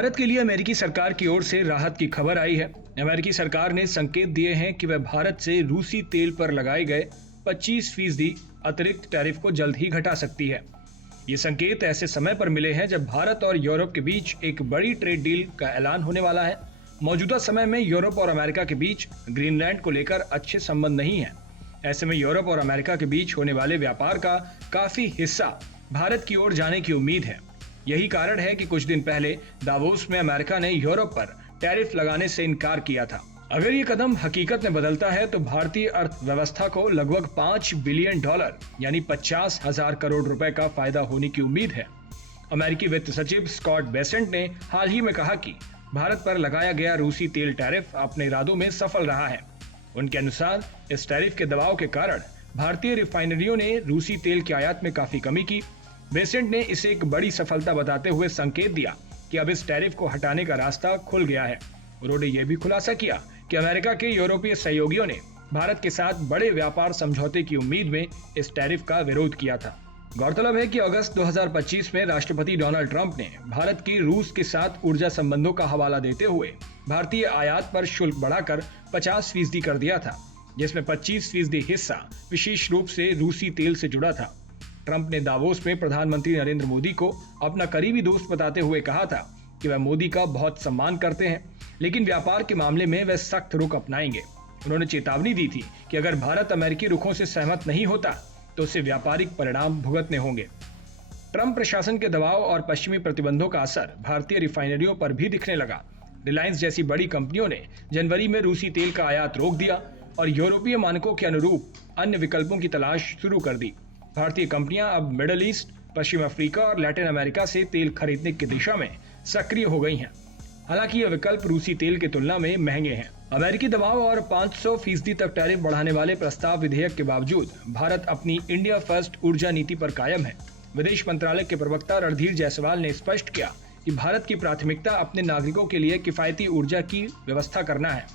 भारत के लिए अमेरिकी सरकार की ओर से राहत की खबर आई है। अमेरिकी सरकार ने संकेत दिए हैं कि वह भारत से रूसी तेल पर लगाए गए 25% अतिरिक्त टैरिफ को जल्द ही घटा सकती है। ये संकेत ऐसे समय पर मिले हैं जब भारत और यूरोप के बीच एक बड़ी ट्रेड डील का ऐलान होने वाला है। मौजूदा समय में यूरोप और अमेरिका के बीच ग्रीनलैंड को लेकर अच्छे संबंध नहीं है। ऐसे में यूरोप और अमेरिका के बीच होने वाले व्यापार का काफी हिस्सा भारत की ओर जाने की उम्मीद है। यही कारण है कि कुछ दिन पहले दावोस में अमेरिका ने यूरोप पर टैरिफ लगाने से इनकार किया था। अगर ये कदम हकीकत में बदलता है तो भारतीय अर्थव्यवस्था को लगभग $5 बिलियन यानी 50,000 करोड़ रुपए का फायदा होने की उम्मीद है। अमेरिकी वित्त सचिव स्कॉट बेसेंट ने हाल ही में कहा कि भारत पर लगाया गया रूसी तेल टैरिफ अपने इरादों में सफल रहा है। उनके अनुसार इस टैरिफ के दबाव के कारण भारतीय रिफाइनरियों ने रूसी तेल की आयात में काफी कमी की। बेसेंट ने इसे एक बड़ी सफलता बताते हुए संकेत दिया कि अब इस टैरिफ को हटाने का रास्ता खुल गया है। उन्होंने यह भी खुलासा किया कि अमेरिका के यूरोपीय सहयोगियों ने भारत के साथ बड़े व्यापार समझौते की उम्मीद में इस टैरिफ का विरोध किया था। गौरतलब है कि अगस्त 2025 में राष्ट्रपति डोनाल्ड ट्रंप ने भारत की रूस के साथ ऊर्जा संबंधों का हवाला देते हुए भारतीय आयात पर शुल्क बढ़ाकर 50% कर दिया था, जिसमें 25% हिस्सा विशेष रूप से रूसी तेल से जुड़ा था। ट्रंप ने दावोस में प्रधानमंत्री नरेंद्र मोदी को अपना करीबी दोस्त बताते हुए कहा था कि वह मोदी का बहुत सम्मान करते हैं, लेकिन व्यापार के मामले में वह सख्त रुख अपनाएंगे। उन्होंने चेतावनी दी थी कि अगर भारत अमेरिकी रुखों से सहमत नहीं होता तो उसे व्यापारिक परिणाम भुगतने होंगे। ट्रंप प्रशासन के दबाव और पश्चिमी प्रतिबंधों का असर भारतीय रिफाइनरियों पर भी दिखने लगा। रिलायंस जैसी बड़ी कंपनियों ने जनवरी में रूसी तेल का आयात रोक दिया और यूरोपीय मानकों के अनुरूप अन्य विकल्पों की तलाश शुरू कर दी। भारतीय कंपनियां अब मिडल ईस्ट, पश्चिम अफ्रीका और लैटिन अमेरिका से तेल खरीदने की दिशा में सक्रिय हो गई हैं। हालांकि ये विकल्प रूसी तेल की तुलना में महंगे हैं। अमेरिकी दबाव और 500% तक टैरिफ बढ़ाने वाले प्रस्ताव विधेयक के बावजूद भारत अपनी इंडिया फर्स्ट ऊर्जा नीति पर कायम है। विदेश मंत्रालय के प्रवक्ता रणधीर जायसवाल ने स्पष्ट किया कि भारत की प्राथमिकता अपने नागरिकों के लिए किफायती ऊर्जा की व्यवस्था करना है।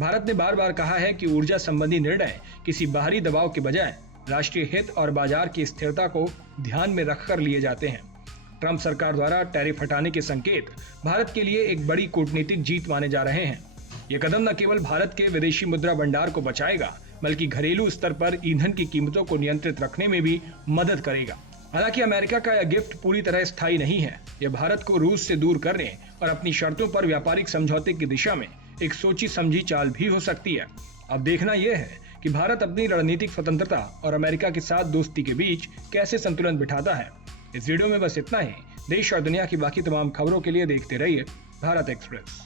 भारत ने बार बार कहा है कि ऊर्जा संबंधी निर्णय किसी बाहरी दबाव के बजाय राष्ट्रीय हित और बाजार की स्थिरता को ध्यान में रखकर लिए जाते हैं। ट्रंप सरकार द्वारा टैरिफ हटाने के संकेत भारत के लिए एक बड़ी कूटनीतिक जीत माने जा रहे हैं। ये कदम न केवल भारत के विदेशी मुद्रा भंडार को बचाएगा, बल्कि घरेलू स्तर पर ईंधन की कीमतों को नियंत्रित रखने में भी मदद करेगा। हालांकि अमेरिका का यह गिफ्ट पूरी तरह स्थायी नहीं है। यह भारत को रूस से दूर करने और अपनी शर्तों पर व्यापारिक समझौते की दिशा में एक सोची समझी चाल भी हो सकती है। अब देखना यह है कि भारत अपनी रणनीतिक स्वतंत्रता और अमेरिका के साथ दोस्ती के बीच कैसे संतुलन बिठाता है। इस वीडियो में बस इतना ही। देश और दुनिया की बाकी तमाम खबरों के लिए देखते रहिए भारत एक्सप्रेस।